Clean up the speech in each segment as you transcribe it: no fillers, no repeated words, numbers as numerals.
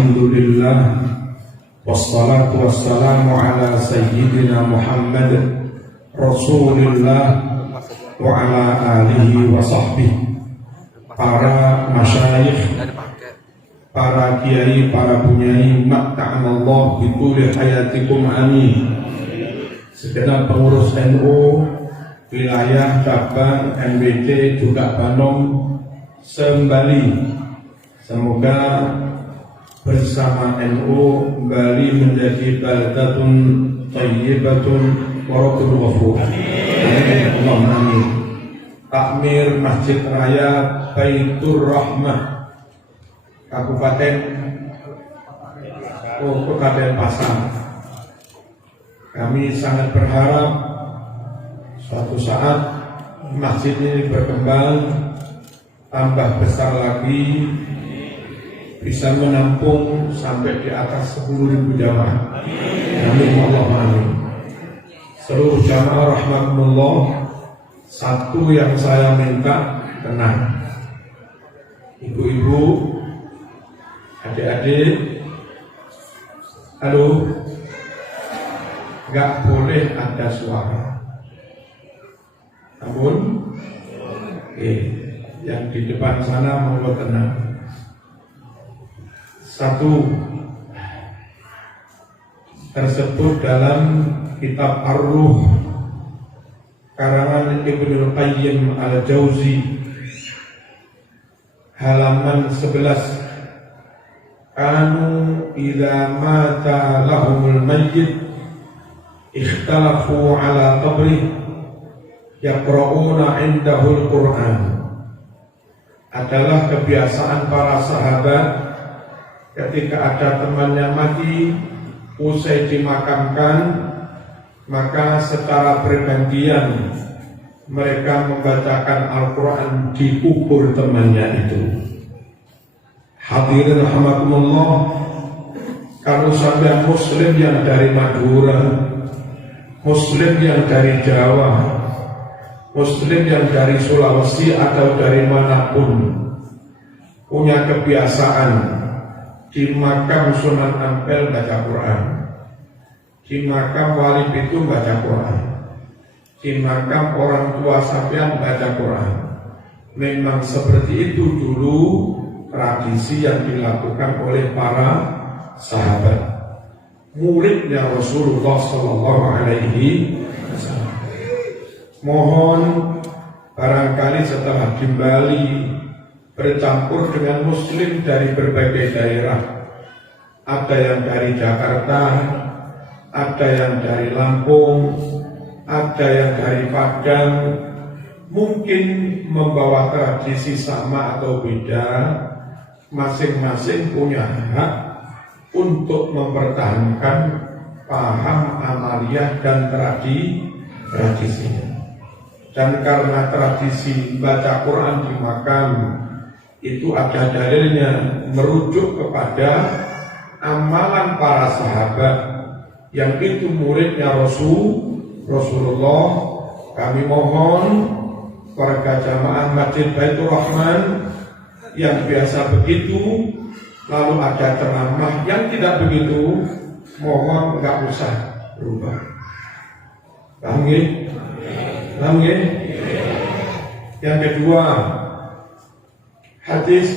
Alhamdulillah, wassalatu wassalamu ala sayyidina Muhammad Rasulillah wa ala alihi wa sahbihi. Para masyayikh, para kiai, para bunyai, makta'anallah bituli hayatikum amin. Segenap pengurus NU wilayah cabang NBC juga Bandung Sembali, semoga bersama NU Bali menjadi baldatun thayyibatun wa rabbul ghafur. Allahumma amin. Takmir Masjid Raya Baitur Rahmah Kabupaten Pasang. Kami sangat berharap suatu saat masjid ini berkembang, tambah besar lagi, bisa menampung sampai di atas 10.000 jamaah. Amin Allahumma amin. Seluruh jamaah rahmatullah, satu yang saya minta, tenang. Ibu-ibu, adik-adik, halo, nggak boleh ada suara. Namun, yang di depan sana mau tenang. Satu, tersebut dalam kitab Ar-Ruh karangan Ibnu Qayyim Al-Jauzi halaman 11. Kanu idza mata lahumul mayyit ikhtalafu ala qabrih yaqra'una indahul Qur'an. Adalah kebiasaan para sahabat ketika ada temannya mati, usai dimakamkan, maka secara bergantian mereka membacakan Al-Quran di kubur temannya itu. Hadirin rahimakumullah, kalau sampai muslim yang dari Madura, muslim yang dari Jawa, muslim yang dari Sulawesi atau dari manapun punya kebiasaan di makam Sunan Ampel baca Quran, di makam Wali Pitu baca Quran, di makam orang tua sampean baca Quran. Memang seperti itu dulu tradisi yang dilakukan oleh para sahabat, muridnya Rasulullah Sallallahu Alaihi Wasallam. Mohon barangkali setelah kembali bercampur dengan muslim dari berbagai daerah, ada yang dari Jakarta, ada yang dari Lampung, ada yang dari Padang, mungkin membawa tradisi sama atau beda, masing-masing punya hak untuk mempertahankan paham amaliyah dan tradisinya. Dan karena tradisi baca Quran di makam itu ada dalilnya merujuk kepada amalan para sahabat yang itu muridnya Rasulullah. Kami mohon warga jamaah Masjid Baitur Rahman yang biasa begitu, lalu ada ceramah yang tidak begitu, mohon nggak usah berubah. Paham nggih? Paham nggih? Yang kedua, hadis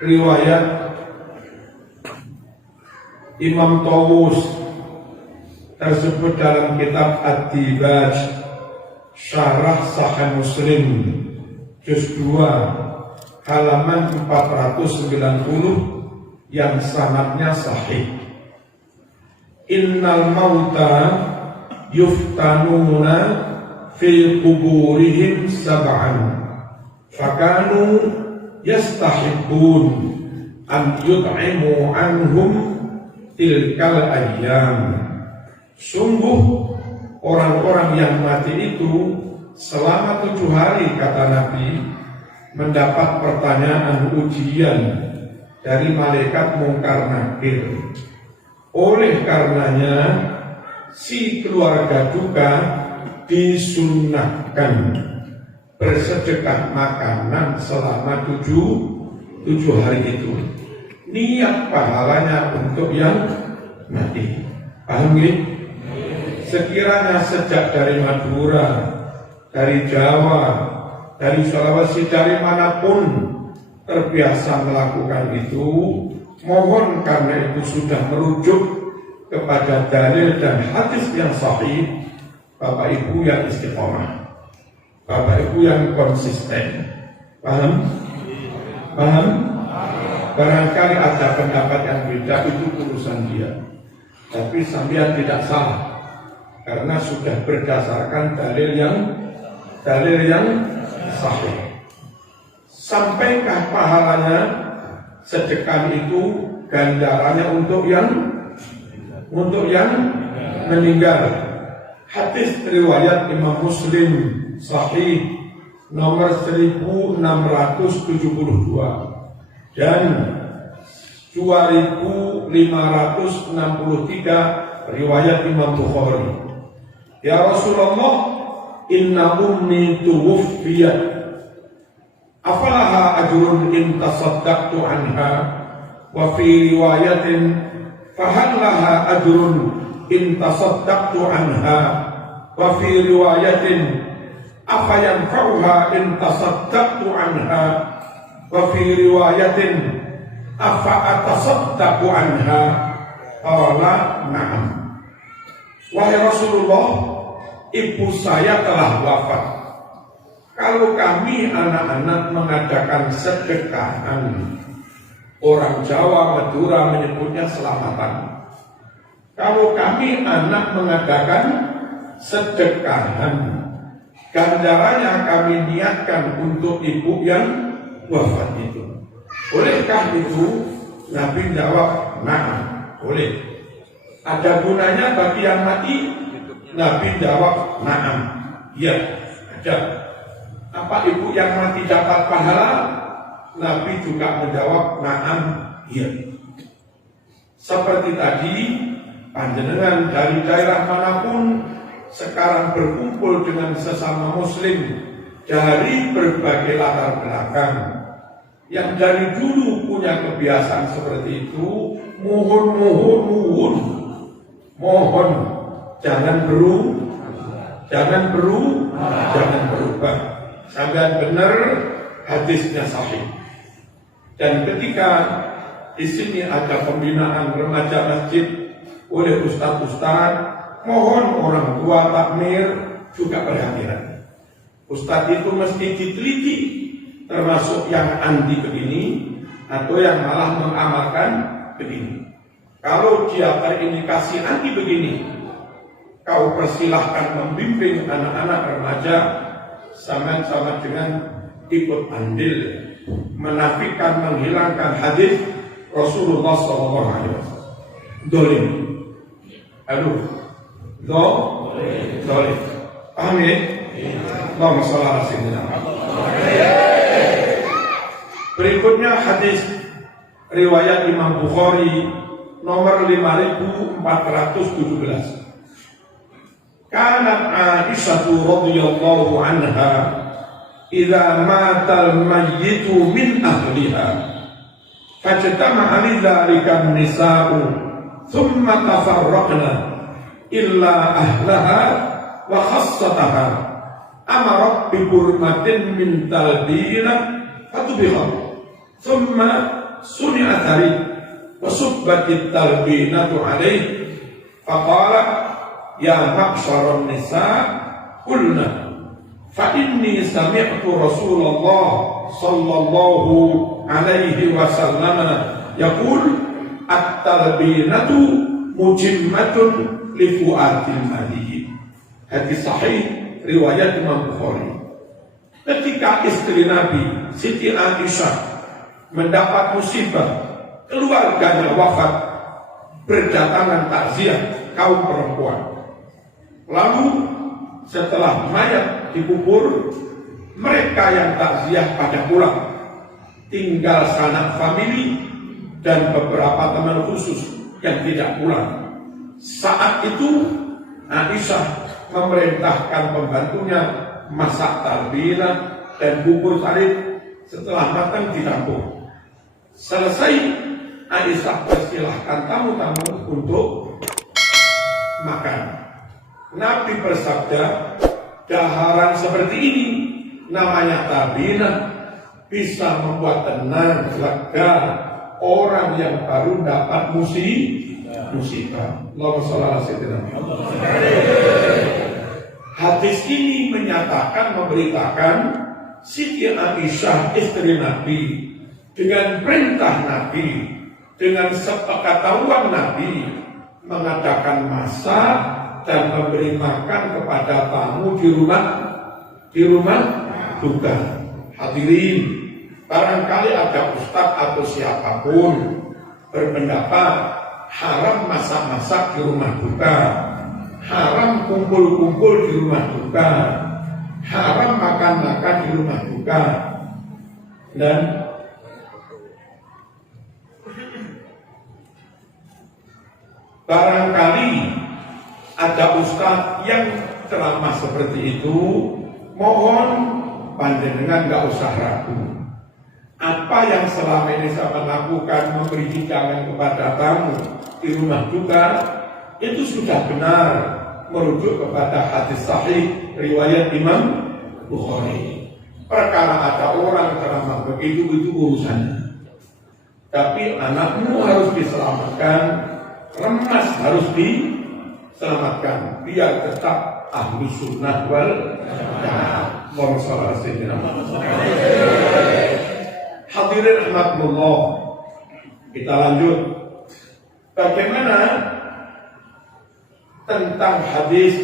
riwayat Imam Tawus tersebut dalam kitab Ad-Dibaj Syarah Sahih Muslim juz 2 halaman 490 yang sanadnya sahih. Innal mauta yuftanuna fi kuburihim sab'an fakanu yastahibbun an yut'imu anhum tilkal ayyam. Sungguh orang-orang yang mati itu selama 7 hari, kata Nabi, mendapat pertanyaan ujian dari malaikat Mungkar Nakir. Oleh karenanya si keluarga duka disunnahkan bersedekah makanan selama 7 hari itu. niat pahalanya untuk yang mati. Paham gak? Sekiranya sejak dari Madura, dari Jawa, dari Sulawesi, dari manapun terbiasa melakukan itu, mohon karena itu sudah merujuk kepada dalil dan hadis yang sahih, Bapak Ibu yang istiqomah, Bapak Ibu yang konsisten. Paham? Paham? Barangkali ada pendapat yang beda, itu urusan dia. Tapi sampean tidak salah, karena sudah berdasarkan dalil yang sahih. Sampaikah pahalanya sedekah itu ganjarannya untuk yang meninggal? Hadis riwayat Imam Muslim sahih nomor 1672 dan 2563 riwayat Imam Bukhari. Ya Rasulullah, inna ummi tuwuffiyat afalaha ajrun in tasaddaqtu anha, wa fi riwayatin fahallaha ajrun in tasaddaqtu anha, wa fi riwayatin afayanfa'uha in tasaddaqtu anha, wa fi riwayatin afa atasaddaqu anha. Qala na'am. Wahai Rasulullah, ibu saya telah wafat. Kalau kami anak-anak mengadakan sedekahan, orang Jawa Madura menyebutnya selamatan. Kalau kami anak mengadakan sedekahan, ganjarannya kami niatkan untuk ibu yang wafat itu. Bolehkah itu? Nabi jawab, na'am. Boleh. Ada gunanya bagi yang mati? Nabi jawab, na'am. Ya, ada. Apa ibu yang mati dapat pahala? Nabi juga menjawab, na'am. Ya. Seperti tadi, panjenengan dari daerah manapun sekarang berkumpul dengan sesama muslim dari berbagai latar belakang yang dari dulu punya kebiasaan seperti itu. Mohon jangan berubah. Sangat benar, hadisnya sahih. Dan ketika di sini ada pembinaan remaja masjid oleh ustadz-ustadz, mohon orang tua takmir juga perhatian. Ustadz itu mesti diteliti, termasuk yang anti begini atau yang malah mengamalkan begini. Kalau dia terindikasi anti begini, kau persilahkan membimbing anak-anak remaja sama-sama dengan ikut andil menafikan, menghilangkan hadis Rasulullah SAW. Dolim. Dolim. Paham ya? Allahumma shalli ala sayyidina Muhammad. Berikutnya hadis riwayat Imam Bukhari nomor 5417. Kanat Aisyah radhiyallahu anha idza mata al-mayyitu min ahliha fajtama'a lidzalika an-nisa'u thumma tafarraqna illa ahlaha wa khassataha amarat bi burmatin min talbina fatubikha thumma suni'at hari wa subbatit talbinatu alayhi faqala ya ma'syaran nisa' qulna fa inni sami'tu Rasulullah sallallahu alaihi wasallam yaqul at-talbinatu mujimmatun li fu'atil madi. Hadis sahih riwayat Imam Bukhari. Ketika istri Nabi Siti Aisyah mendapat musibah, keluarganya wafat, berdatangan takziah kaum perempuan. Lalu setelah mayat dikubur, mereka yang takziah pada pulang, tinggal sanak famili dan beberapa teman khusus yang tidak pulang. Saat itu Aisyah memerintahkan pembantunya masak talbinah dan bubur salib. Setelah matang ditampung. Selesai, Aisyah persilahkan tamu-tamu untuk makan. Nabi bersabda, daharan seperti ini namanya tabina, bisa membuat tenang, lega orang yang baru dapat musibah. Allahumma shalli ala sayyidina Muhammad. Hadis ini menyatakan, memberitakan Siti Aisyah istri Nabi dengan perintah Nabi, dengan sepengetahuan Nabi mengadakan masak dan memberi makan kepada tamu di rumah duka. Hadirin, barangkali ada ustadz atau siapapun berpendapat haram masak-masak di rumah duka, haram kumpul-kumpul di rumah duka, haram makan-makan di rumah duka, dan barangkali ada ustadz yang ceramah seperti itu. Mohon panjenengan gak usah ragu. Apa yang selama ini saya lakukan, memberi hidangan kepada tamu di rumah duka, itu sudah benar merujuk kepada hadis sahih riwayat Imam Bukhari. Perkara ada orang ceramah begitu, itu urusannya. Tapi anakmu harus diselamatkan, remas harus diselamatkan, biar tetap ahlu sunnah wal jamaah. Hadirin rahmatullah, kita lanjut. Bagaimana tentang hadis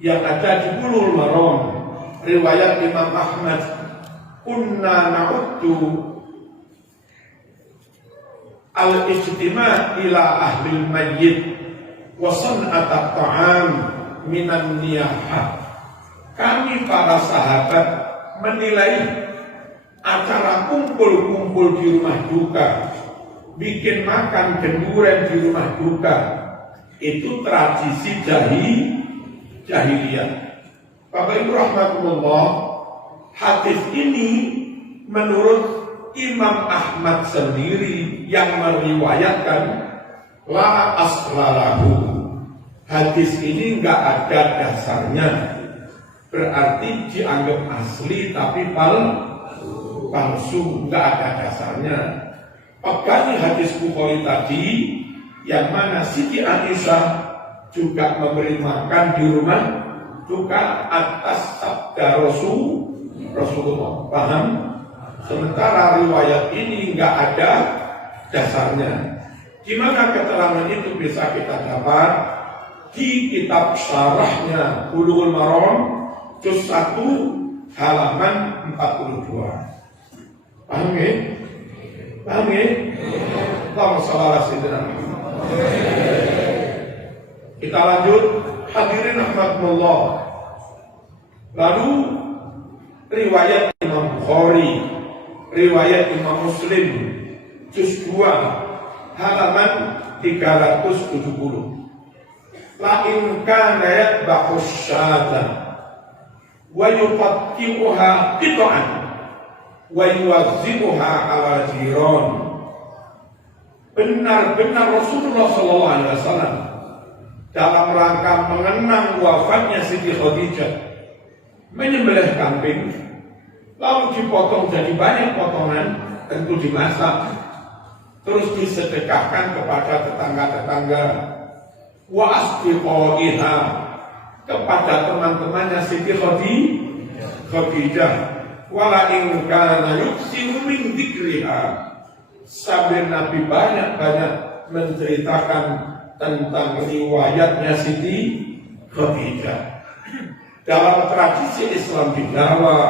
yang ada di Bulughul Maram riwayat Imam Ahmad, kunna na'uddu al-ijtima' ila ahli mayyit wa san'at at-ta'am minan niyahah. Kami para sahabat menilai acara kumpul-kumpul di rumah duka, bikin makan jenduren di rumah duka, itu tradisi jahiliyah. Bapak Ibu rahmatullah, hadis ini menurut Imam Ahmad sendiri yang meriwayatkan, la aslalahu. Hadis ini enggak ada dasarnya, berarti dianggap asli tapi palsu, enggak ada dasarnya. Pegangi hadis Bukhari tadi, yang mana Siti Aisyah juga memberi makan di rumah duka atas sabda Rasulullah. Paham? Sementara riwayat ini enggak ada dasarnya. Gimana keterangan itu bisa kita dapat? Di kitab syarahnya Bulughul Maram juz 1 halaman 42. Paham ya? Paham ya? Allahumma shalli ala sayyidina Muhammad. Kita lanjut. Hadirin rahmatullah. Lalu riwayat Imam Bukhari, riwayat Imam Muslim juz 2 halaman 370. La in kana yadbahu syata wa yuqatti'uha qit'an wa yuwazzibuha 'ala jiran. Benar-benar Rasulullah sallallahu alaihi wasallam dalam rangka mengenang wafatnya Siti Khadijah menyembelih kambing, lalu dipotong jadi banyak potongan, tentu dimasak, terus disedekahkan kepada tetangga-tetangga, wa asdiqaiha, kepada teman-temannya Siti Khadijah, wala in kana yuksiru min dzikriha, sambil Nabi banyak-banyak menceritakan tentang riwayatnya Siti Khadijah. Dalam tradisi Islam di Jawa,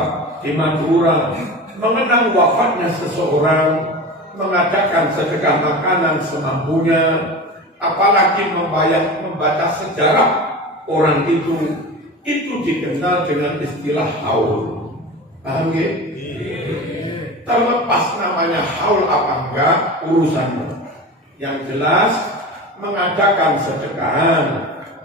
di Madura, mengenang wafatnya seseorang, mengadakan sedekah makanan semampunya, apalagi membaca sejarah orang itu dikenal dengan istilah haul. Paham ya? Terlepas namanya haul apa enggak, urusannya. Yang jelas mengadakan sedekahan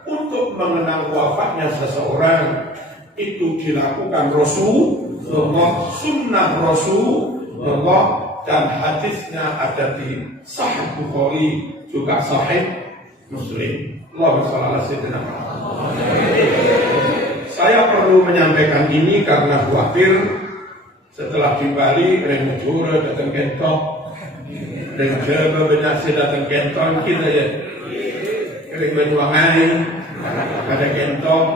untuk mengenang wafatnya seseorang itu dilakukan Rasulullah, sunnah Rasulullah dan hadisnya ada di Sahih Bukhari juga Sahih Muslim. Allahumma shalli ala sayyidina Muhammad. Saya perlu menyampaikan ini karena khawatir setelah di Bali Renjura datang kentok dan Jawa banyak datang kentok kita ya kering benuangai ada kentok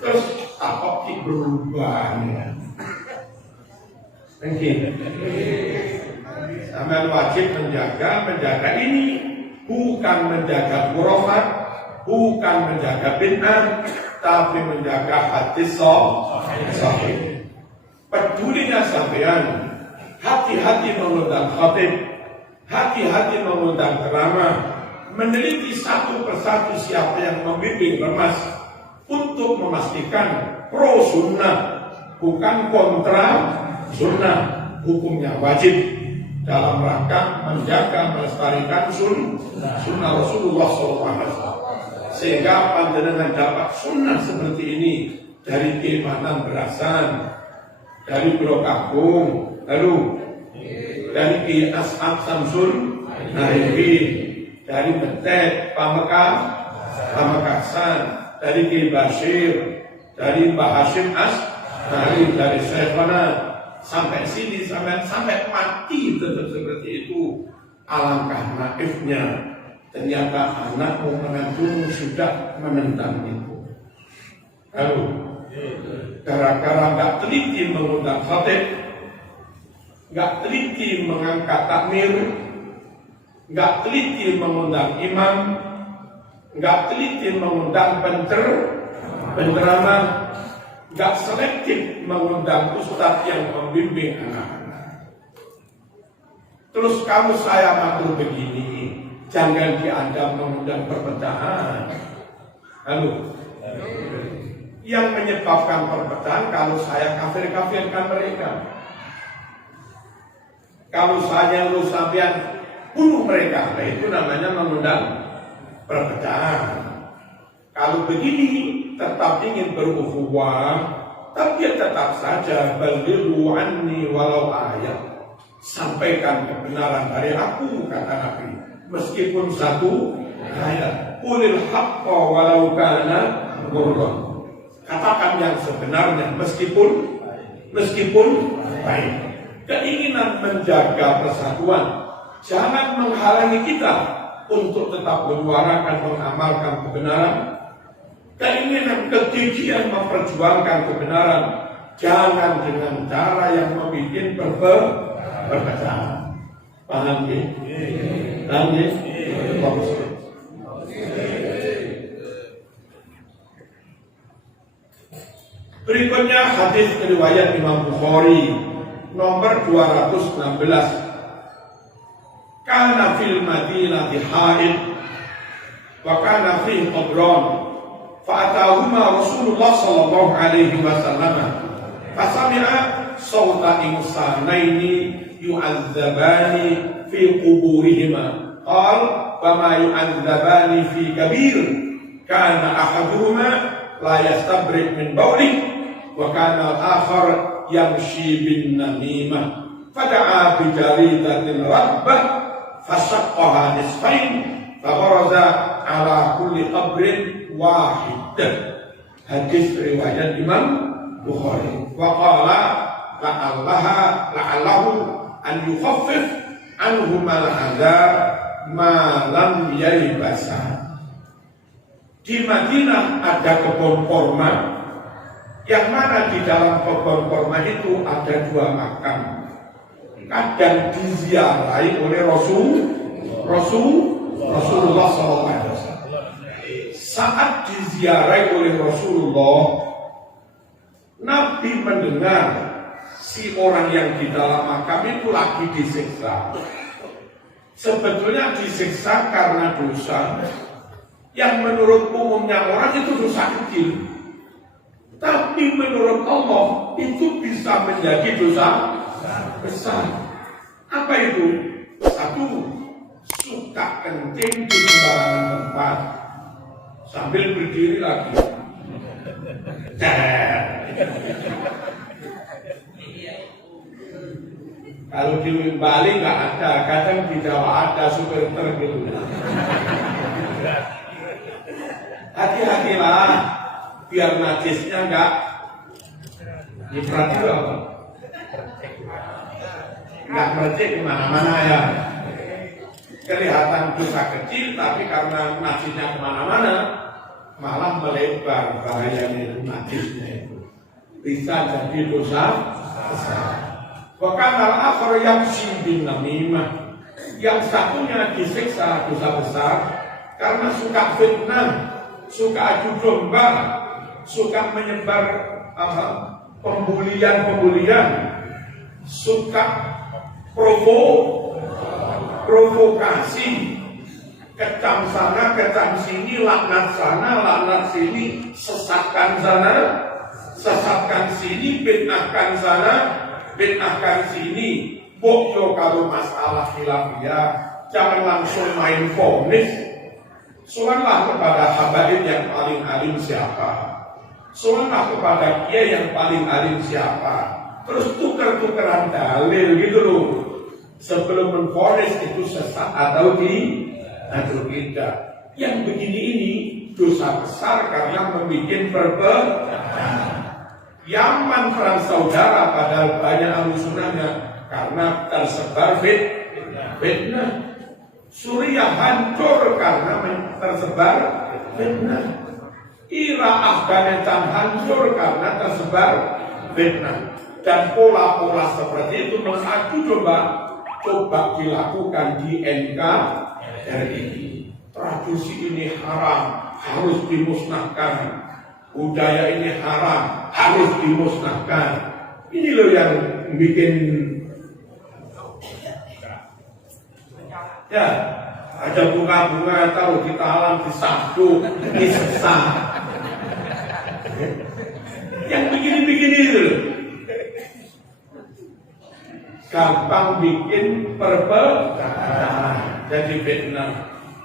terus apa sih berubah ya mungkin sama wajib menjaga ini bukan menjaga khurafat, bukan menjaga bid'ah, tapi menjaga hadis sahih. Pedulinya sampean, hati-hati mengundang khatib, hati-hati mengundang ceramah, meneliti satu persatu siapa yang membimbing remas untuk memastikan pro sunnah, bukan kontra sunnah. Hukumnya wajib dalam rangka menjaga melestarikan sunnah Rasulullah SAW, sehingga panjenengan dapat sunnah seperti ini dari keimanan berasan, dari Blok Agung, lalu dari Ki As'ad Samsul Narifin, dari Betet Pamekasan, dari Ki Bashir, dari Mbah Hashim As'ari, dari Syekhana sampai sini sampai mati tetap seperti itu. Alangkah naifnya ternyata anakmu menantumu sudah menentang itu. Lalu gara-gara nggak teliti mengundang khatib, nggak teliti mengangkat takmir, nggak teliti mengundang imam, nggak teliti mengundang penceramah, nggak selektif mengundang ustadz yang membimbing anak-anak. Terus kamu saya matur begini, jangan dianggap mengundang perpecahan. Lalu yang menyebabkan perpecahan kalau saya kafir-kafirkan mereka, kalau saya lu sampean bunuh mereka, nah itu namanya mengundang perpecahan. Kalau begini tetap ingin berukhuwah, tapi tetap saja balighu anni walau ayat, sampaikan kebenaran dari aku, kata Nabi, meskipun satu ayat. Qulil haqqa walau kana murran, katakan yang sebenarnya meskipun baik. Keinginan menjaga persatuan jangan menghalangi kita untuk tetap menyuarakan mengamalkan kebenaran. Keinginan kegigihan memperjuangkan kebenaran jangan dengan cara yang membuat perpecahan. Paham ya? Paham ya? Berikutnya hadis riwayat Imam Bukhari nomor 216. Kana fil Madinati ha'id wa kana fihi qabran fa'atahuma Rasulullah sallallahu alaihi wasallam fasami'a sawta insanaini yu'adzabani fi quburihima qal wa ma yu'adzabani fi kabir kana ahaduhuma la yastabrik min bawli wa kana al-akhar yamshi bin namimah fada'a bi jaridatin rabbah fasaqqaha nisfain fabaraza ala kulli qabrin wahid. Hadis riwayat Imam Bukhari. Wa qala la'allahu an yukhaffif anhum al-'adzab ma lam yaybasa. Di Madinah ada kebun kurma, yang mana di dalam kebun kurma itu ada dua makam. Kadang diziarahi oleh Rasulullah SAW. Saat diziarahi oleh Rasulullah, Nabi mendengar si orang yang di dalam makam itu lagi disiksa. Sebetulnya disiksa karena dosa yang menurut umumnya orang itu dosa kecil, tapi menurut Allah itu bisa menjadi dosa besar. Apa itu? Satu, suka kencing di sembarangan tempat sambil berdiri lagi. Kalau di Bali nggak ada, kadang di Jawa ada super truk gitu. Hati-hatilah biar najisnya nggak diperhati apa? Nggak mercek kemana-mana ya. Kelihatan dosa kecil, tapi karena najisnya kemana-mana, malah melebar bahayanya najisnya itu. Bisa jadi dosa besar. Bahkan al-akhir yang bin namimah, yang satunya disiksa dosa besar karena suka fitnah, suka adu domba, suka menyebar pembulian, suka provokasi, kecam sana, kecam sini, laknat sana, laknat sini, sesatkan sana, sesatkan sini, fitnahkan sana, fitnahkan sini. Bokyo kalau masalah khilafiyah, jangan langsung main vonis. Soalnya kepada habaib yang paling alim siapa, soalnya kepada kiai yang paling alim siapa, terus tuker-tukeran dalil gitu loh. Sebelum menvonis itu sesat atau tidak. Yang begini ini dosa besar karena membuat perbedaan. Yaman perang saudara padahal banyak ahlussunnahnya karena tersebar fitnah. Suriah hancur karena tersebar fitnah. Irak Afghanistan hancur karena tersebar fitnah. Dan pola-pola seperti itu mengadu coba dilakukan di NKRI. Tradisi ini haram, harus dimusnahkan. Budaya ini haram, harus dimusnahkan. Ini loh yang bikin ya, ada bunga-bunga taruh di talang, disabdu, disesat. Yang begini-begini itu gampang bikin perbedaan, jadi fitnah.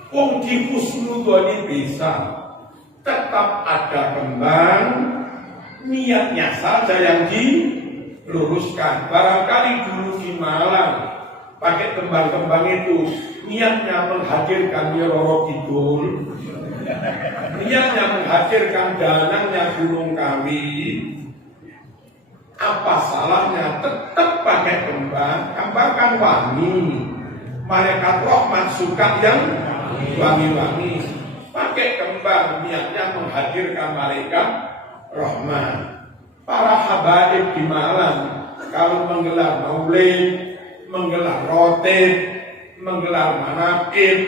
Wong dihusnudoni bisa, tetap ada kembang, niatnya saja yang diluruskan. Barangkali dulu di Malang pakai kembang-kembang itu niatnya menghadirkan Roro Kidul, niatnya menghadirkan danangnya Gunung Kawi. Apa salahnya tetap pakai kembang? Kembang kan wangi, malaikat rahmat suka yang wangi-wangi. Pakai kembang niatnya menghadirkan malaikat rahmat. Para habaib di Malang kalau menggelar maulid, menggelar rotib, menggelar manaqib,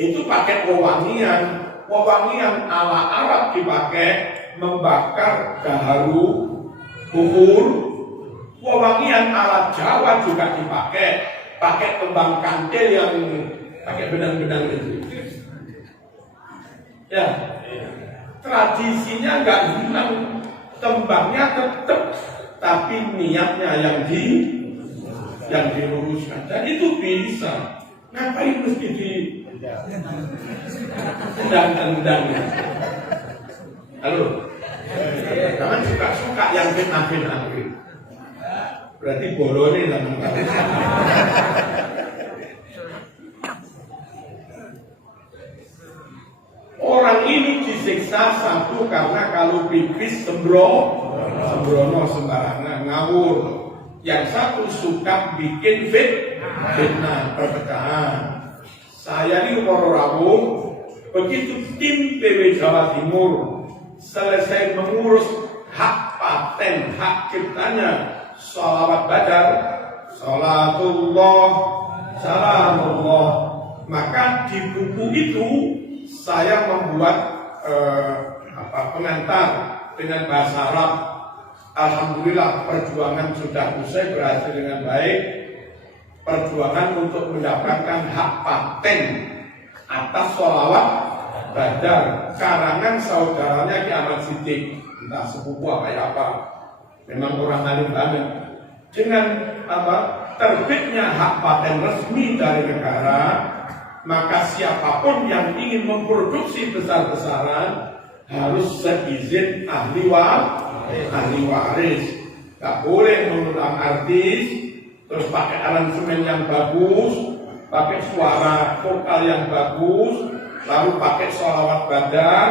itu pakai wewangian. Wewangian ala Arab dipakai membakar daharu, bukur. Wewangian ala Jawa juga dipakai, pakai kembang kantil yang pakai benang-benang itu. Ya, tradisinya nggak hilang, kembangnya tetap, tapi niatnya yang diluruskan. Dan itu bisa. Ngapain mesti tendang-tendang? Halo, jangan suka-suka yang fitnah-fitnah. Berarti bolone sama kamu. Orang ini disiksa satu karena kalau pipis sembrono sembarangan ngawur. Yang satu suka bikin fitnah perpecahan. Saya ini Rawung, begitu tim PW Jawa Timur selesai mengurus hak paten, hak ciptanya sholawat badar, sholatullah, salamullah, maka di buku itu saya membuat pengantar dengan bahasa Arab. Alhamdulillah perjuangan sudah usai, berhasil dengan baik. Perjuangan untuk mendapatkan hak paten atas sholawat badar karangan saudaranya Ki Ahmad Siddiq, entah sepupu apa, memang orang alim banget. Dengan terbitnya hak paten resmi dari negara, maka siapapun yang ingin memproduksi besar-besaran harus seizin ahli waris. Gak boleh mengundang artis, terus pakai aransemen yang bagus, pakai suara vokal yang bagus, lalu pakai sholawat badar,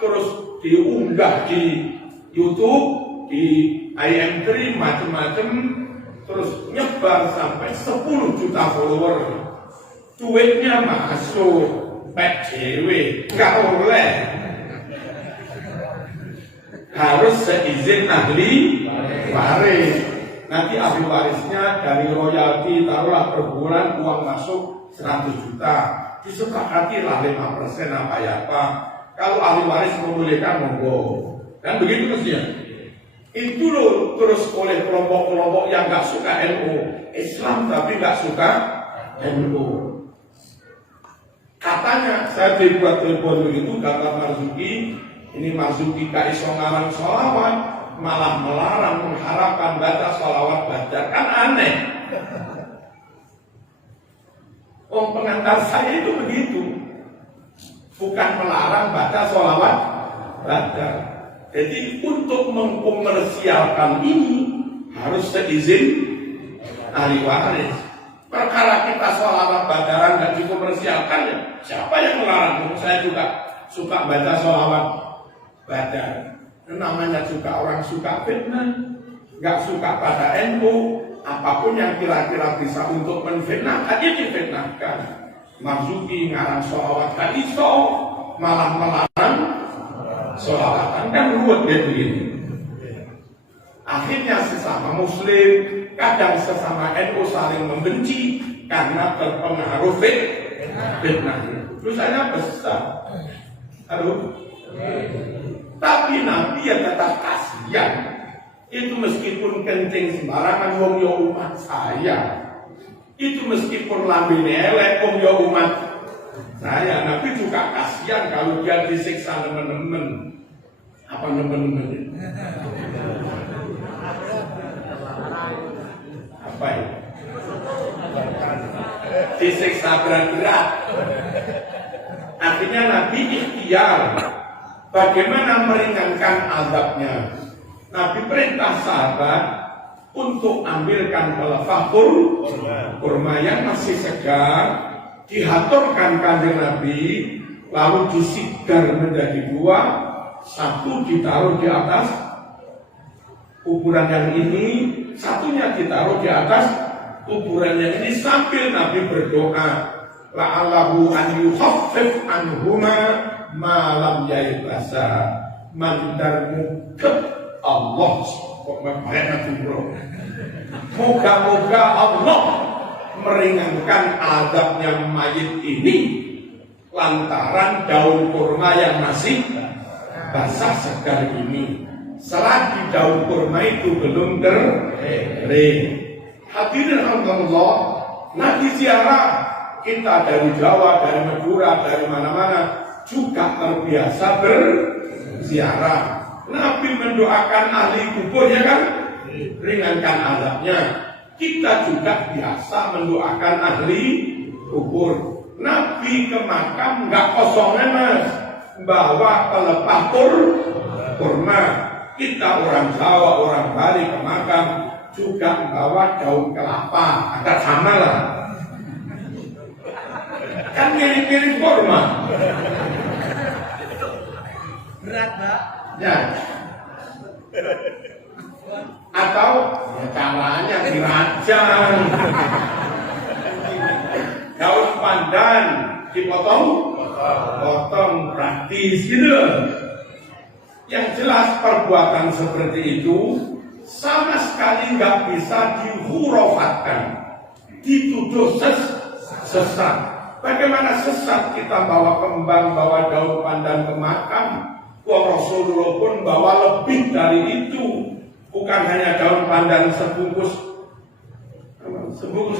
terus diunggah di YouTube, di IM3 macam-macam, terus nyebar sampai 10 juta follower. Duitnya masuk, PJW nggak oleh, harus seizin ahli waris. Nanti ahli warisnya dari royalti taruhlah per bulan uang masuk 100 juta, disepakati lah 5% apa ya apa. Kalau ahli waris membolehkan monggo, kan begitu mestinya. Itu loh terus oleh kelompok-kelompok yang nggak suka NU Islam tapi nggak suka NU. Katanya saya dibuat telepon begitu, kata Marzuki, ini Marzuki gak iso ngarang sholawat, malah melarang mengharapkan baca sholawat baca, kan aneh. Pengantar saya itu begitu, bukan melarang baca sholawat baca. Jadi untuk mengkomersialkan ini harus seizin ahli waris. Perkara kita sholawat badaran nggak dikomersialkan ya, siapa yang melarang? Saya juga suka baca sholawat badar. Namanya juga orang suka fitnah, nggak suka pada NU, apapun yang kira-kira bisa untuk menfitnahkan ya difitnahkan. Marzuki ngarang sholawat gak iso, malah melarang sholawatan, kan ruwet kayak begini. Akhirnya sesama muslim, kadang sesama NU saling membenci karena terpengaruh fitnah. Dosanya besar. Aduh. Tapi Nabi ya tetap kasihan. Itu meskipun kencing sembarangan, wong yo umat saya. Itu meskipun lambene elek, wong yo umat saya. Nabi juga kasihan kalau dia disiksa teman-teman. Apa teman-teman? Apa ya? Disiksa berat-berat. Artinya Nabi ikhtiar bagaimana meringankan azabnya. Nabi perintah sahabat untuk ambilkan pelepah kurma yang masih segar, dihaturkan kanjeng Nabi, lalu disigar menjadi dua, satu ditaruh di atas kuburan yang ini, satunya ditaruh di atas kuburan yang ini sambil Nabi berdoa, la'allahu an yukhaffif anhuma ma lam yaibasa mandar mukab Allah. Kok banyak bro. Moga-moga Allah meringankan azabnya mayit ini lantaran daun kurma yang masih basah segar ini. Selagi daun kurma itu belum kering. Hadirin Allah, Nabi ziarah kita dari Jawa, dari Madura, dari mana-mana juga terbiasa berziarah. Nabi mendoakan ahli kubur ya kan, ringankan azabnya. Kita juga biasa mendoakan ahli kubur. Nabi ke makam nggak kosongnya mas, bawa pelepah kurma. Kita orang Jawa, orang Bali ke makam juga bawa daun kelapa, agak sama lah. Kan mirip-mirip kurma. Berat, Pak. Ya. Atau ya caranya dirajang. Daun pandan potong praktis gitu. Yang jelas perbuatan seperti itu sama sekali nggak bisa dihurafatkan, dituduh sesat. Bagaimana sesat kita bawa kembang, bawa daun pandan ke makam? Wah, Rasulullah pun bawa lebih dari itu. Bukan hanya daun pandan sebungkus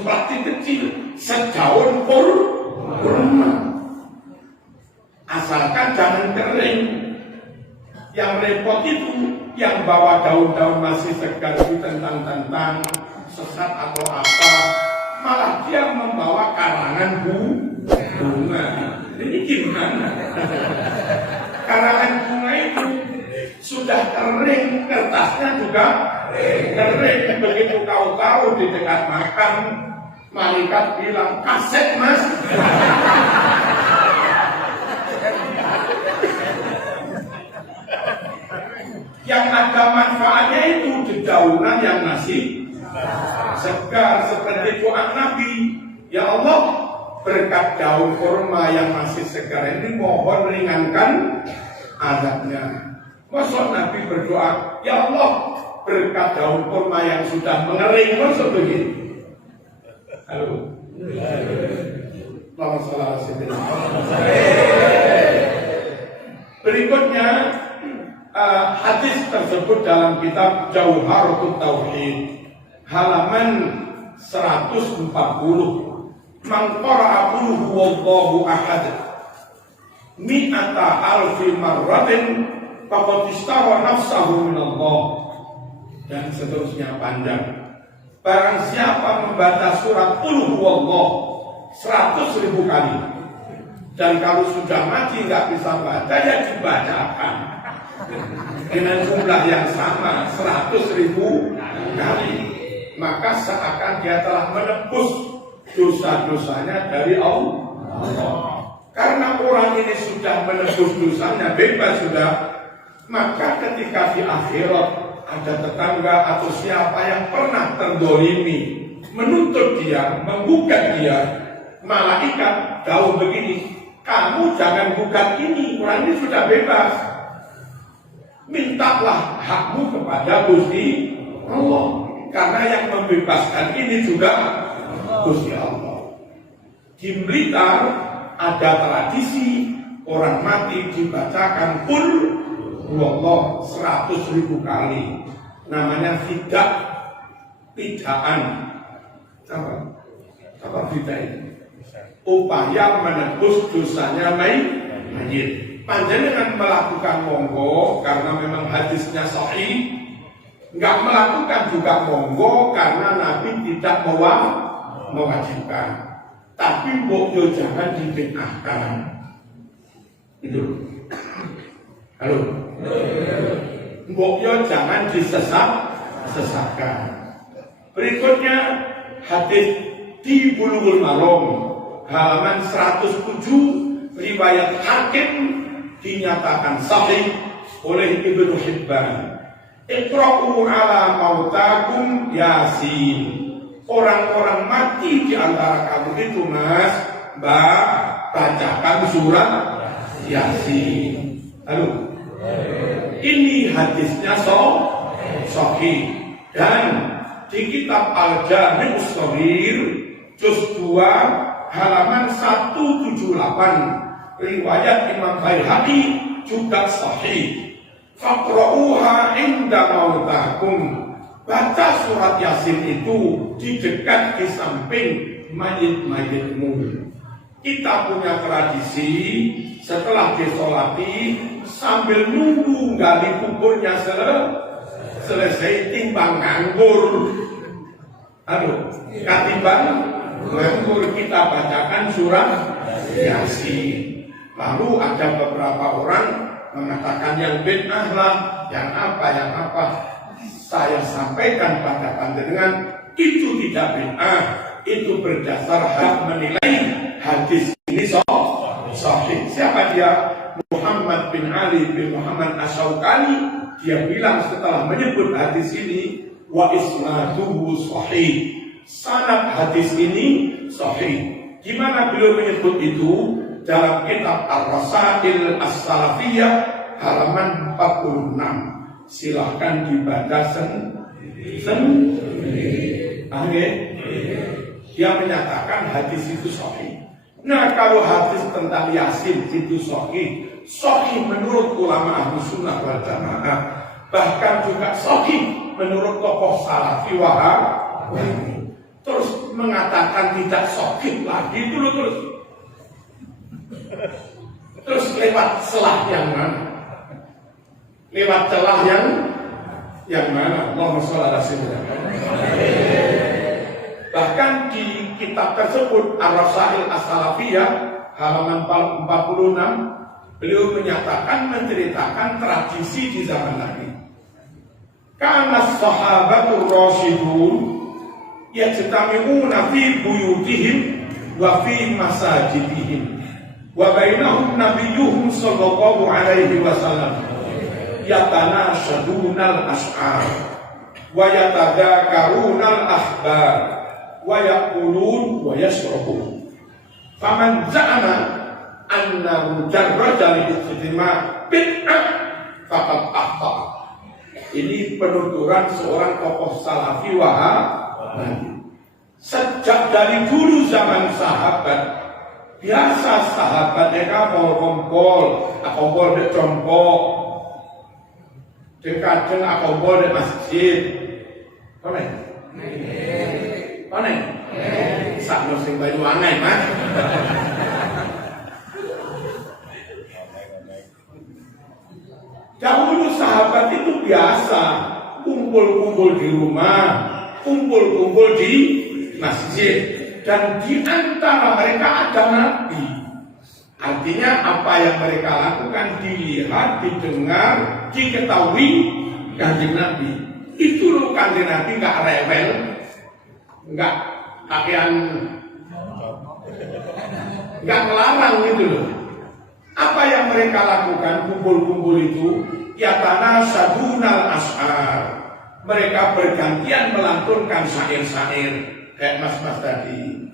plastik kecil, sedaun kurma. Asalkan jangan kering. Yang repot itu yang bawa daun-daun masih segar tentang sesat atau apa, malah dia membawa karangan bunga. Ini gimana? Karangan bunga itu sudah kering, kertasnya juga Kering. Begitu kau tahu di dekat makan, malaikat bilang, kaset mas. Yang ada manfaatnya itu dedaunan yang masih segar, seperti doa Nabi. Ya Allah, berkat daun kurma yang masih segar ini mohon ringankan azabnya. Masuk Nabi berdoa, ya Allah, berkat daun kurma yang sudah mengering, masuk begitu. Halo. Berikutnya hadis tersebut dalam kitab Jauharatul Tauhid halaman 140. Man qara'a qul huwallahu ahad mi'ata alfi marratin faqad istara nafsahu minallah, dan seterusnya panjang. Barang siapa membaca surat qul huwallahu 100.000 kali, dan kalau sudah mati nggak bisa baca, ya dibacakan dengan jumlah yang sama 100.000 kali, maka seakan dia telah menebus dosa-dosanya dari Allah. Karena orang ini sudah menebus dosanya, bebas sudah, maka ketika di akhirat ada tetangga atau siapa yang pernah terdolimi menuntut dia, menggugat dia, malaikat tahu begini, kamu jangan gugat ini, orang ini sudah bebas, mintalah hakmu kepada Gusti Allah, karena yang membebaskan ini juga Gusti Allah. Di Blitar ada tradisi orang mati dibacakan qul huwallahu 100.000 kali, namanya fidaan. Apa fida ini? Upaya menebus dosanya mayit. Panjenengan melakukan monggo karena memang hadisnya sahih, nggak melakukan juga monggo karena Nabi tidak mewajibkan. Tapi mbok yo jangan dibid'ahkan. Itu. Halo. Mbok yo jangan disesatkan. Berikutnya hadis di Bulughul Maram halaman 107 riwayat Hakim dinyatakan sahih oleh Ibnu Hibban. Iqra'u ala mautakum Yasin. Orang-orang mati di antara kamu itu, Mas, Mbak, bacakan surat Yasin. Halo. Ini hadisnya sahih, dan di kitab Al-Jami' As-Shaghir juz 2 halaman 178 riwayat Imam Baihaqi juga sahih. Faqra'uha inda mautakum. Baca surat Yasin itu di dekat di samping mayit-mayitmu. Kita punya tradisi setelah disolati sambil nunggu gali kuburnya selesai timbang nganggur. Aduh, katimbang nganggur kita bacakan surat Yasin. Lalu ada beberapa orang mengatakan yang bid'ah lah, yang apa. Saya sampaikan pada panjenengan, itu tidak bid'ah, itu berdasar hak menilai hadis ini sahih. Siapa dia? Muhammad bin Ali bin Muhammad Asy-Syaukani. Dia bilang setelah menyebut hadis ini, wa isnaduhu sahih. Sanad hadis ini sahih. Gimana beliau menyebut itu? Dalam kitab Ar-Rasail As-Salafiyah halaman 46. Silahkan dibaca sendiri. Dia menyatakan hadis itu sahih. Nah, kalau hadis tentang Yasin itu sahih menurut ulama Ahlus Sunnah wal Jamaah, bahkan juga sahih menurut tokoh Salafi Wahabi. Terus mengatakan tidak sahih lagi itu terus lewat celah yang mana? Lewat celah yang mana? Allahumma shalli ala sayyidina. Bahkan di kitab tersebut Ar-Rasail As-Salafiyah halaman 46 beliau menyatakan, menceritakan tradisi di zaman Nabi. Kana sahabatur rasyidun yajtami'una fi buyutihim wa fi masajidihim wa bainahum nabiyyuhum sallallahu alaihi wasallam yatanashadunal ash'ar wa yatadzakarunal akhbar wa yaqulun wa yashrabun. Faman za'ama anna mujarradal ijtima' bid'ah faqad akhta. Ini penuturan seorang tokoh salafi Wahabi. Sejak dari dulu zaman sahabat, biasa sahabat mereka mau kompol di compok, dekadeng kompol di masjid. Koneng? Koneng? Sak sing banyu aneh mas. Dahulu sahabat itu biasa kumpul-kumpul di rumah, kumpul-kumpul di masjid, dan di antara mereka ada Nabi. Artinya apa yang mereka lakukan dilihat, didengar, diketahui Kanjeng Nabi. Itu loh Kanjeng Nabi nggak rewel, nggak pakaian, nggak ngelarang gitu loh. Apa yang mereka lakukan kumpul-kumpul itu yatanashadunal ash'ar. Mereka bergantian melantunkan syair-syair kayak mas-mas tadi.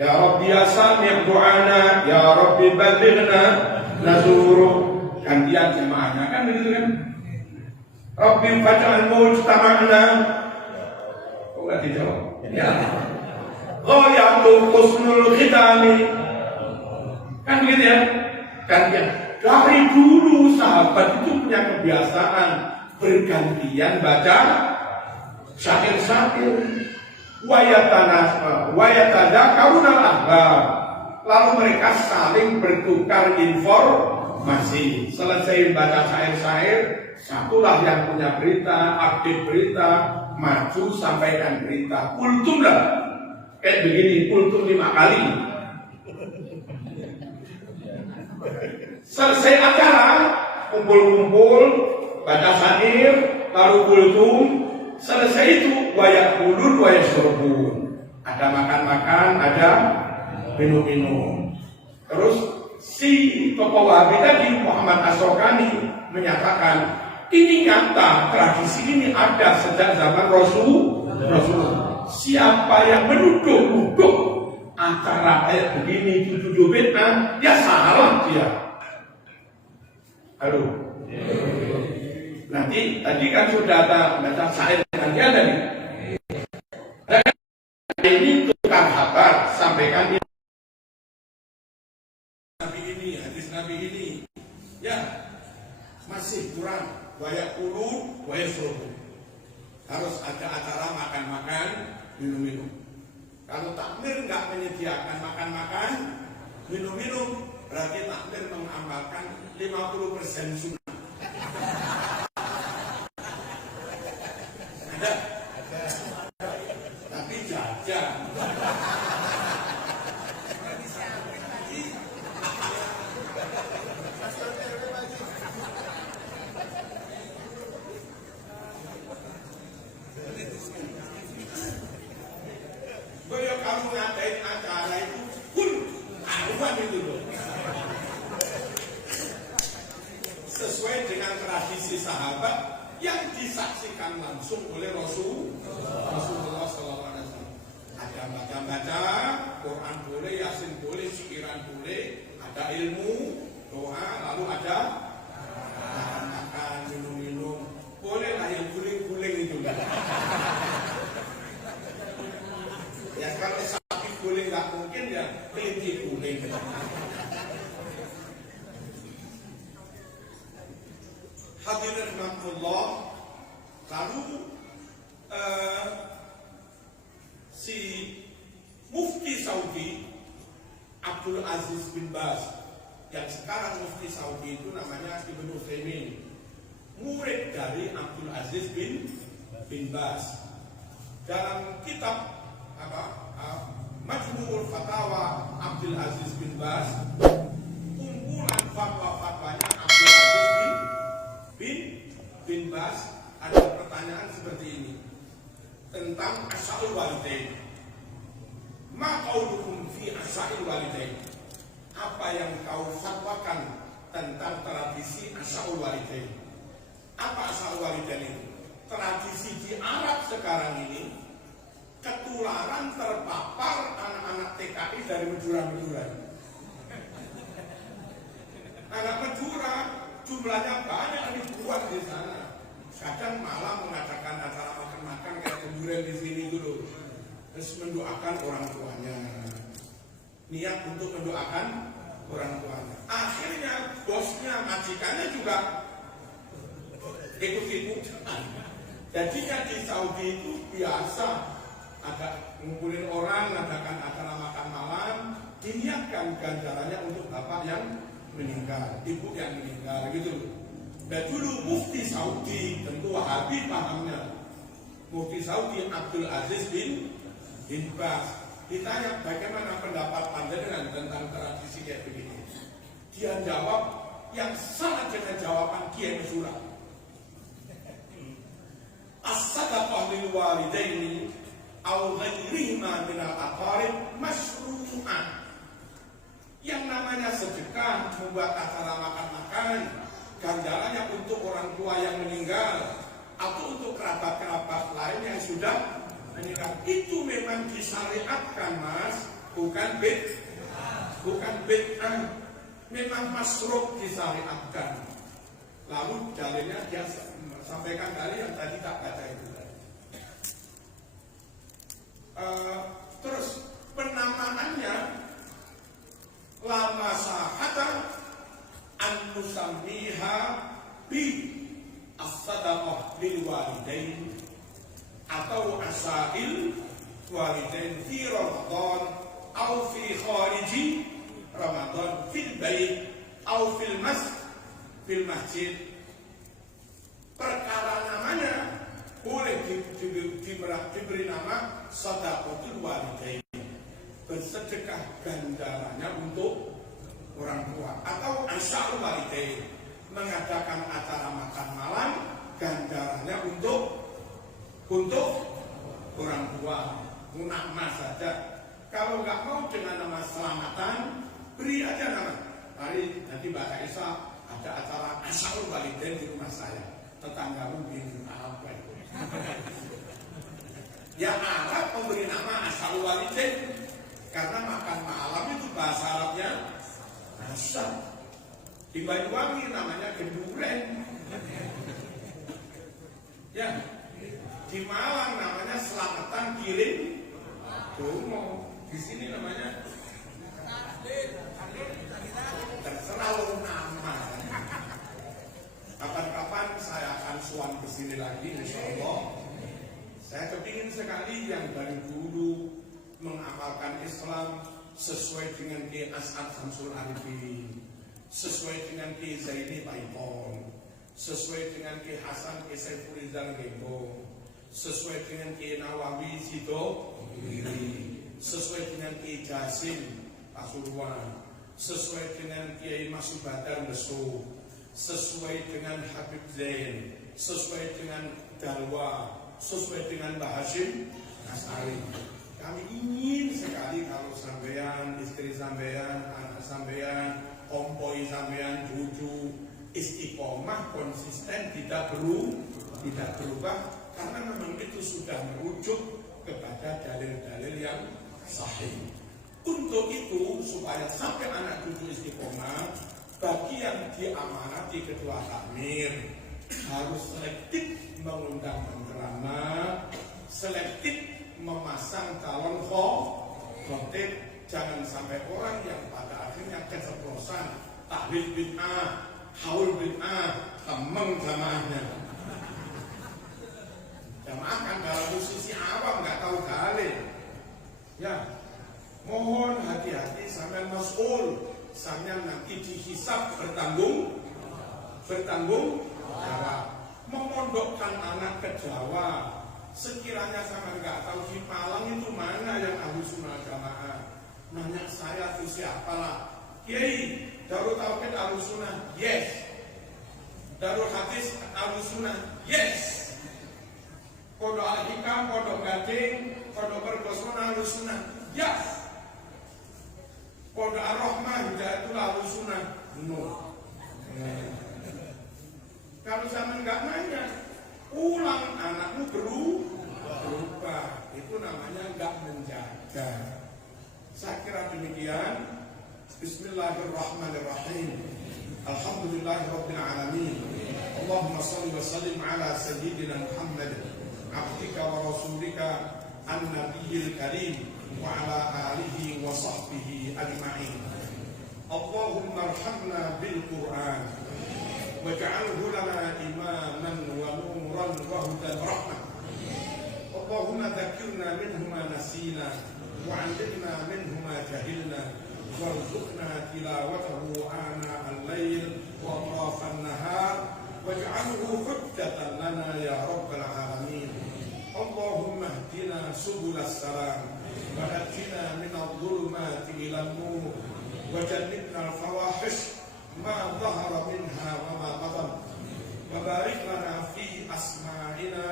Ya Rabbi asami' du'ana, ya Rabbi balighna nazuru. Gantian jemaahnya kan begitu kan? Rabbi faj'al mujtama'na. Kok enggak dijawab? Ya. Ghayatul husnul khitami. Kan begitu ya? Gantian. Dari dulu sahabat itu punya kebiasaan bergantian baca syair-syair. Wayatadakarunal akhbar. Lalu mereka saling bertukar informasi. Selesai baca syair-syair, satulah yang punya berita, update berita, maju sampaikan berita. Kultum lah. Kayak begini, kultum 5 kali. Selesai acara, kumpul-kumpul, baca syair, lalu kultum. Selesai itu, wayak kulun, wayak sorbun. Ada makan-makan, ada minum-minum. Terus si tokoh Wahabi tadi, Muhammad As-Sokani, menyatakan ini nyata, tradisi ini ada sejak zaman Rasulullah. Siapa yang menuduh-nuduh acara kayak begini tujuh bid'ah, ya salah dia. Halo. Nanti tadi kan sudah ada baca syair nanti ada nih. Ini tukar kabar, sampaikan ini. Nabi ini, hadis Nabi ini, ya masih kurang. Wayak ulu, wayak suruh. Harus ada acara makan-makan, minum-minum. Kalau takmir nggak menyediakan makan-makan, minum-minum, berarti takmir mengamalkan 50% sunnah. Ada? Tapi jajan. Kalau kamu ngadain acara itu pun aruan itu loh. Sesuai dengan tradisi sahabat yang disaksikan langsung oleh Rasulullah SAW. Ada baca-baca, Quran boleh, Yasin boleh, Syikiran boleh, ada ilmu, doa, lalu ada makan, minum-minum. Bolehlah yang guling-guling itu. Ya kalau sapi guling nggak mungkin ya kelinci guling. Hadirin rahmatullah, lalu si Mufti Saudi Abdul Aziz bin Baz, yang sekarang Mufti Saudi itu namanya Ibnu Utsaimin, murid dari Abdul Aziz bin Baz. Dalam kitab Majmu'ul Fatawa Abdul Aziz bin Baz, kumpulan fatwa-fatwanya Abdul Aziz bin bin Bas ada pertanyaan seperti ini tentang asya'ul walidain. Ma qaulukum fi asya'il walidain? Apa yang kau fatwakan tentang tradisi asya'ul walidain? Apa asya'ul walidain itu? Tradisi di Arab sekarang ini ketularan terpapar anak-anak TKI dari Madura. Anak Madura jumlahnya banyak ribuan di sana. Kadang malah mengadakan acara makan-makan kayak kemudian di sini dulu. Terus mendoakan orang tuanya. Niat untuk mendoakan orang tuanya. Akhirnya bosnya, majikannya juga ikut-ikutan. Jadinya di Saudi itu biasa ada ngumpulin orang, adakan acara makan malam, diniatkan ganjarannya untuk bapak yang meninggal, ibu yang meninggal gitu. Dan dulu mufti Saudi, tentu Wahabi pahamnya, mufti Saudi Abdul Aziz bin Baz ditanya bagaimana pendapat panjenengan tentang tradisi kayak begini. Dia jawab yang sama dengan jawaban Kiai Surah. As-sadaqah lil walidaini aw ghairihima min al-aqarib masyru'an. Yang namanya sedekah, membuat acara makan-makan, ganjarannya untuk orang tua yang meninggal atau untuk kerabat-kerabat lain yang sudah meninggal, itu memang disyariatkan, Mas, bukan bid'ah, memang masruh disyariatkan. Lalu dalilnya dia sampaikan dalil yang tadi tak baca itu. Terus penamaannya lama sahatan an nusammiha bi as-sadaqah lil walidain atau asail walidain fi Ramadan atau fi khariji Ramadan fil bait atau fil masjid. Perkara namanya boleh diberi nama sadaqatul walidain, bersedekah ganjarannya untuk orang tua, atau asya'ul walidain, mengadakan acara makan malam, ganjarannya untuk orang tua, nama saja. Kalau nggak mau dengan nama selamatan, beri aja nama. Hari nanti Mbak Isa ada acara asya'ul walidain di rumah saya. Tetanggamu bingung apa itu? Ya Arab memberi nama asya'ul walidain karena makan malam itu bahasa Arabnya asal. Di Banyuwangi namanya genduren. Ya, di Malang namanya selamatan kirim dongo. Di sini namanya terserah lo nama. Kapan-kapan saya akan suan ke sini lagi, insya Allah. Saya kepingin sekali yang dari dulu mengamalkan Islam sesuai dengan Kiai As'ad Samsul Arifin, sesuai dengan Kiai Zaini Baipong, sesuai dengan Kiai Hasan Kiai Saiful Rizal Gembong, sesuai dengan Kiai Nawawi Sido Wiri, sesuai dengan Kiai Jasim Pasuruan, sesuai dengan Kiai Masud Badar Besu, sesuai dengan Habib Zain, sesuai dengan Dalwa, sesuai dengan Mbah Hashim As'ari. Kami ingin sekali kalau sampean, istri sampean, anak sampean, kompoi sampean, cucu istiqomah, konsisten, tidak berubah, karena memang itu sudah merujuk kepada dalil-dalil yang sahih. Untuk itu supaya sampai anak cucu istiqomah, bagi yang diamanati ketua takmir harus selektif mengundang penceramah, selektif memasang calon khotib. Jangan sampai orang yang pada akhirnya keceplosan tahlil bid'ah, haul bid'ah, temeng jamaahnya. Jamaah kan dalam posisi awam, nggak tahu dalil. Ya, mohon hati-hati sampai mas'ul, sampai nanti dihisab bertanggung jawab. Memondokkan anak ke Jawa, sekiranya sama nggak tahu di Malang itu mana yang ahlu sunnah jamaah, nanya saya itu siapalah, Kiai Darut Tauhid ahlu sunnah, yes. Darul Hadis Ahlussunnah. Yes. Pondok Al-Hikam, Pondok Gading, Pondok Berkosona Ahlussunnah. Yes. Pondok Ar-Rahmah Hidayatul Ahlussunnah. No. Kalau zaman nggak nanya, ulang anakmu berubah. Itu namanya nggak menjaga. Saya kira demikian. Bismillahirrahmanirrahim. Alhamdulillahirabbil alamin. Allahumma shalli wa sallim ala sayyidina Muhammad abdika wa rasulika an-nabiyil karim wa ala alihi wa sahbihi ajma'in. Allahumma arhamna bil Qur'an waj'alhu lana imaman wa nuran wa hudan rahmah. Allahumma dzakirna minhu ma nasina wa 'allimna minhu ma jahilna warzuqna tilawatahu ana al-lail wa atrafan nahar waj'alhu hujjatan lana ya rabbal alamin. Allahumma ihdina subulas salam wa najjina minadh-dhulumati ila an-nur wa jannibna al-fawahish ma dhahara minha wa ma batan wa barik lana fi asma'ina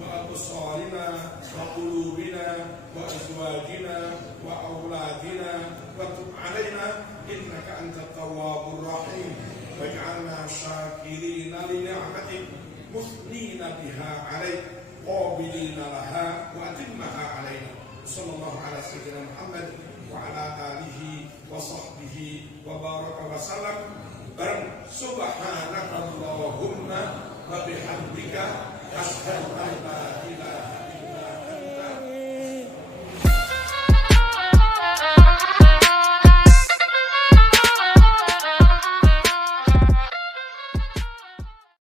wa absarina wa qulubina wa azwajina wa auladina wa tub alaina innaka antat tawwabur rahim waj'alna syakirina li ni'matik musnina biha alaik qabilina laha wa atimmaha alaina. Sallallahu ala sayyidina Muhammad wa ala alihi wa sahbihi wa baraka wa salam. Subhanaka Allahumma wa bihamdika asyhadu an la ilaha